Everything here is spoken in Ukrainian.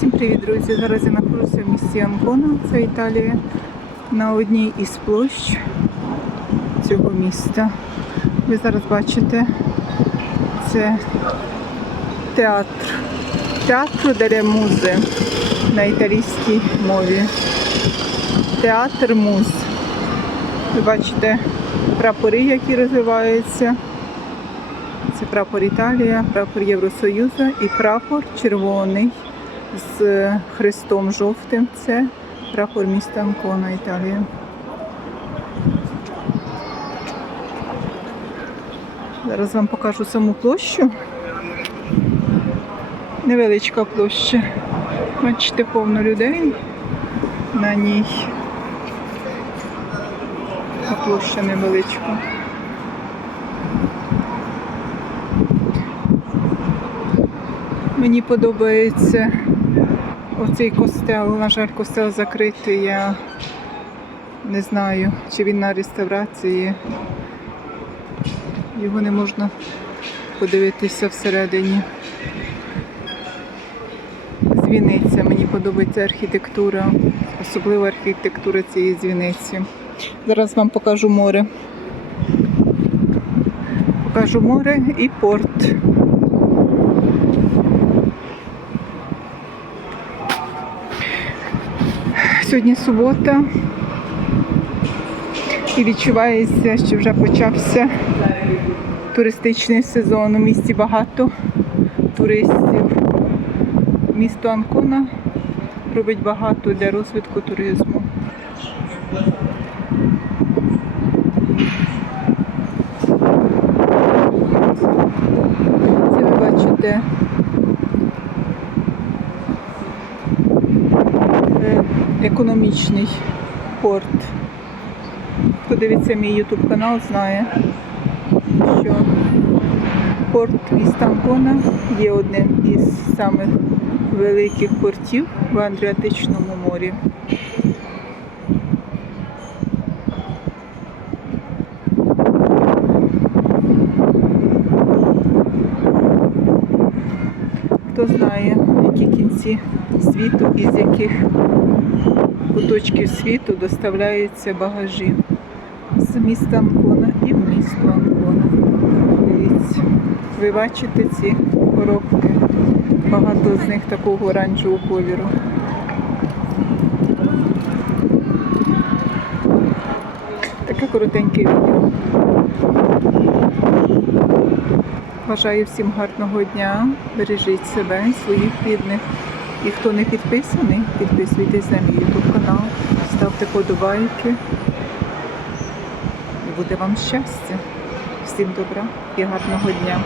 Всім привіт, друзі! Зараз я знаходжуся в місті Анкона, це Італія, на одній із площ цього міста. Ви зараз бачите, це театр. Театро дере музе на італійській мові. Театр муз. Ви бачите прапори, які розвиваються. Це прапор Італія, прапор Євросоюзу і прапор червоний з хрестом жовтим. Це прапор міста Анкона, Італія. Зараз вам покажу саму площу. Невеличка площа. Бачите, повно людей на ній. А площа невеличка. Мені подобається оцей костел. На жаль, костел закритий. Я не знаю, чи він на реставрації. Його не можна подивитися всередині. Дзвіниця. Мені подобається архітектура, особлива архітектура цієї дзвіниці. Зараз вам покажу море. Покажу море і порт. Сьогодні субота і відчувається, що вже почався туристичний сезон. У місті багато туристів. Місто Анкона робить багато для розвитку туризму. Це ви бачите економічний порт. Хто дивиться мій YouTube канал, знає, що порт міста Анкона є одним із самих великих портів в Адріатичному морі. Хто знає, які кінці світу і з яких куточків світу доставляються багажі з міста Анкона і в місто Анкона. Дивіться, ви бачите ці коробки? Багато з них такого оранжевого кольору. Таке коротеньке відео. Бажаю всім гарного дня. Бережіть себе своїх рідних. І хто не підписаний, підписуйтесь на мій YouTube канал, ставте подобайки. Буде вам щастя. Всім добра і гарного дня.